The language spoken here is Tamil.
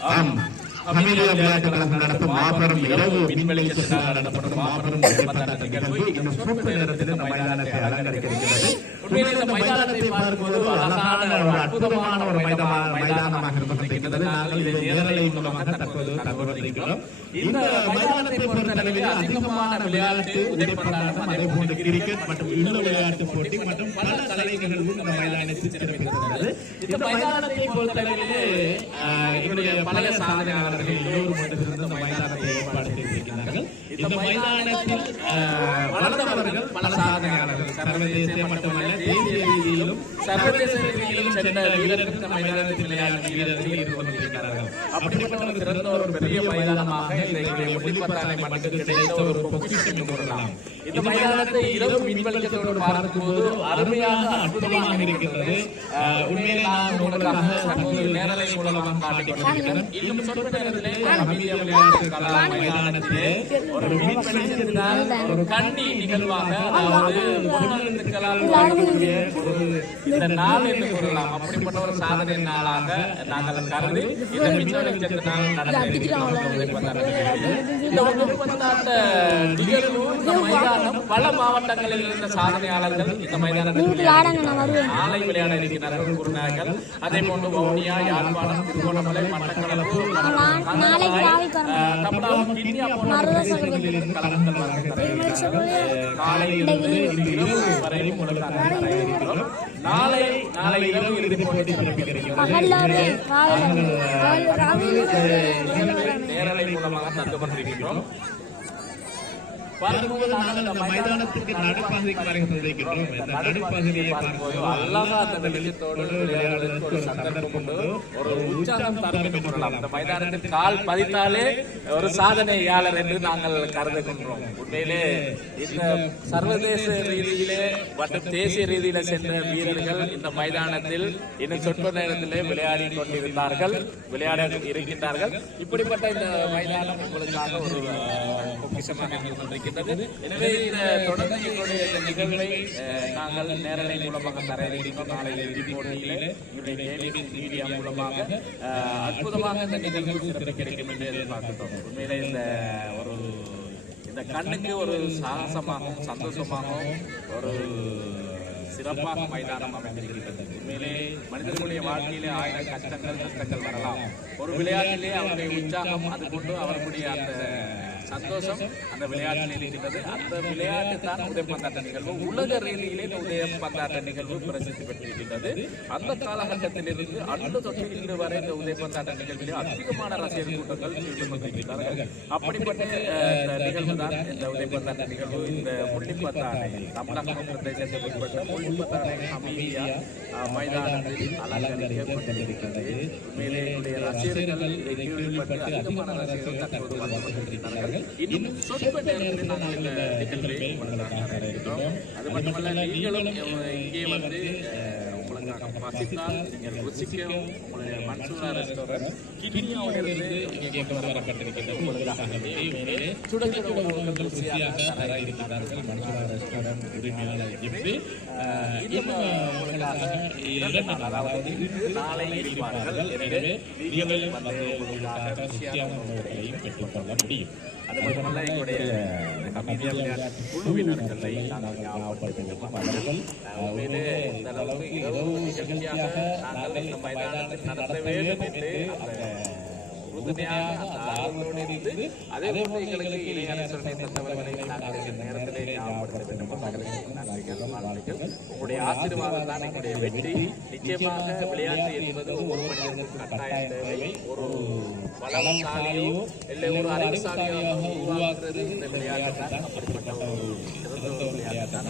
ஹமீதியா விளையாட்டுக் கழகம் நடத்தும் மாபெரும் இரவு விண்வெளிச்சத்தினால் நடத்தப்படும் மாபெரும் நிகழ்வு இந்த சொற்ப நேரத்தில் இந்த மைதானத்தை அலங்கரிக்க இருக்கிறது. உண்மையிலே இந்த மைதானத்தை பார்க்கும்போது அழகான ஒரு அற்புதமான ஒரு மைதானமாக இருக்கின்றது. நாங்கள் இதை நேரலை மூலமாக தற்போது தகவலிக்கிறோம். இந்த மைதானத்தை பொறுத்தளவில் அதிகமான விளையாட்டு உதைப்பந்தாட்டம், அதே போன்று கிரிக்கெட் மற்றும் உள்ள விளையாட்டு போட்டி மற்றும் பல கலை நிகழ்வு இந்த மைதானத்தில் சிறப்பிக்கிறது. இந்த மைதானத்தை பொறுத்தளவிலே என்னுடைய பழைய சாதனையாளர்கள் எல்லோரும் இந்த மைதானத்தை ஏற்பாடு செய்திருக்கிறார்கள். இந்த மைதானத்தில் வளர்ந்தவர்கள் பல சாதனையாளர்கள், சர்வதேச மட்டுமல்ல தேசிய ரீதியிலும் சர்வதேச ரீதியிலும் சென்ற வீரர்கள் இந்த மைதானத்தில் விளையாட்டு வீரர்கள் இருந்து கொண்டிருக்கிறார்கள். அப்படிப்பட்ட ஒரு சிறந்த ஒரு பெரிய மைதானமாக இந்த முள்ளிப்பத்தானை மண்ணுக்கு கிடைத்த ஒரு பொக்கிஷம் என்று கூறலாம். இந்த மைதானத்தை இரவு விண்வெளிச்சத்தோடு பார்க்கும்போது அருமையாக அற்புதமாக இருக்கிறது. உண்மையிலே நான் உங்களுக்காக நேரலை மூலமாக காட்டிக்கொண்டிருக்கிறேன். இன்னும் சொற்ப நேரத்திலே ஹமீதியா விளையாட்டு கழக மைதானத்திலே ஒரு விண்வெளிச்சத்தினால் ஒரு கண்ணி நிகழ்வாக, அதாவது பொன்னெழுத்துக்களால் வரக்கூடிய ஒரு இந்த நாள் என்று கூறலாம். அப்படிப்பட்ட ஒரு சாதனை நாளாக நாங்கள் கருதி இந்த விண்வெளிச்சத்தினால் நடந்த இந்த ஒப்பந்தாட்ட நிகழ்வு இந்த மைதானம் பல மாவட்டங்களில் இருந்த சாதனையாளர்கள் இந்த மைதானத்தில் நாளை விளையாட இருக்கிறார்கள். குருநாயகர், அதே போன்று வவுனியா, யாழ்ப்பாணம், திருகோணமலை, மட்டக்களப்பு, தமிழகம், கிண்ணியா போன்ற பிரதேசங்களிலிருந்து கலந்து காலையிலிருந்து இன்று இரவு வரையும் இருக்கிறோம். நாளை இரவு இறுதிப் போட்டி நேரலை மூலமாக தந்து கொண்டிருக்கிறோம். மைதானத்துக்கு நடுப்பகுதிக்கு வருகின்றோம். நடுப்பகுதியை பார்க்கும்போது அழகா அந்த வெளிச்சத்தோடு விளையாடுவதற்கு ஒரு சந்தர்ப்பம் உண்டு, ஒரு உற்சாகம் தரும் என்று கூறலாம். இந்த மைதானத்தில் கால் பதித்தாலே ஒரு சாதனையாளர் என்று நாங்கள் கருதுகின்றோம். உண்மையிலே இந்த சர்வதேச ரீதியிலே மற்றும் தேசிய ரீதியில சென்ற வீரர்கள் இந்த மைதானத்தில் இன்னும் சொற்ப நேரத்திலே விளையாடி கொண்டிருந்தார்கள், விளையாட இருக்கின்றார்கள். இப்படிப்பட்ட இந்த மைதானம் உங்களுக்காக ஒரு பொக்கிஷமாக இருக்கின்றது. எனவே இந்த தொடர்ந்து எங்களுடைய நிகழ்வை நாங்கள் நேரலை மூலமாக தர இருக்கிறோம். நாளை இறுதிப் போட்டியிலே மீடியா மூலமாக அற்புதமாக இந்த நிகழ்வு சிறப்பு கிடைக்கும் என்று எதிர்பார்க்கிறோம். உண்மையிலே இந்த கண்ணுக்கு ஒரு சாகசமாகவும் சந்தோஷமாகவும் ஒரு சிறப்பாக மைதானம் அமைந்திருக்கிறது. உண்மையிலே மனிதர்களுடைய வாழ்க்கையிலே ஆயிரம் கஷ்டங்கள் வரலாம். ஒரு விளையாட்டிலே அவருடைய உற்சாகம், அது கொண்டு அவர்களுடைய அந்த சந்தோஷம் அந்த விளையாட்டில் இருக்கின்றது. அந்த விளையாட்டு தான் உதயப்பந்தாட்ட நிகழ்வு. உலக ரீதியிலே உதயப்பந்தாட்ட நிகழ்வு பிரசித்தி பெற்றிருக்கின்றது. அந்த காலகட்டத்திலிருந்து அடுத்த தொற்று இன்று வரை இந்த உதயப்பந்தாட்ட நிகழ்விலே அதிகமான ரசிகர் கூட்டங்கள் ஈடுபட்டிருக்கிறார்கள். அப்படிப்பட்ட நிகழ்வு தான் இந்த உதயப்பந்தாட்ட நிகழ்வு. இந்த முள்ளிப்பத்தானை தமிழகம் பிரதேசத்தில் உட்பட்ட முள்ளிப்பத்தானை ஹமீதியா மைதானத்தில் அலங்கரிக்கப்பட்டிருக்கிறது. உண்மையிலே என்னுடைய ரசிகர்கள் இதை கேள்விப்பட்டு அதிகமான ரசிகர்கள் தற்போது வந்து கொண்டிருக்கிறார்கள். இன்னும் சொற்ப நேரத்தில் நாங்கள் இந்த நிகழ்வை இருக்கிறோம். அது மட்டுமல்ல, நீங்களும் இங்கே வந்து உங்களுக்காக பசித்தால் நீங்கள் ருசிக்கவும் உங்களுடைய மன்சூரா ரெஸ்டாரண்ட் கிண்ணியாவிலிருந்து இங்கே கொண்டு வரப்பட்டிருக்கிறது. உங்களுக்காகவே சுட சுட உணவுகள் ருசியாக தர இருக்கிறார்கள். மன்சூரா ரெஸ்டாரண்ட் உரிமையாளர் ஜிப்பி இன்னும் உங்களுக்காக 2 நாள், அதாவது இன்று நாளை இருப்பார்கள். எனவே நீங்கள் வந்து உங்களுக்காக ருசியான உணவுகளையும் பெற்றுக்கொள்ள முடியும். அது மட்டுமல்ல, எங்களுடைய ஹமீதியா விளையாட்டு குழுவினர்களை நாங்கள் ஞாபகப்படுத்தினோம். அவர்கள் உண்மையிலே இந்த அளவுக்கு இரவு நிகழ்ச்சியாக நாங்கள் இந்த மைதானத்தில் நடத்த வேண்டும் என்று உறுதுணையாக அந்த ஆர்வத்தோடு இருந்து அதே போன்று எங்களுக்கு இளைஞர் ஆலோசனை தந்தவர்களை நாங்கள் இந்த நேரத்திலே ஞாபகப்படுத்த வேண்டும். நன்றிகள். உங்களுடைய ஆசீர்வாதம் தான் எங்களுடைய வெற்றி. நிச்சயமாக விளையாட்டு என்பது ஒவ்வொரு மனிதனுக்கும் கட்டாயம் தேவை. ஒரு பலசாலியோ இல்லை ஒரு அறிவுசாலியாக உருவாக்குறது இந்த விளையாட்டு தான். அப்படிப்பட்ட ஒரு சிறந்த ஒரு விளையாட்டு தான்.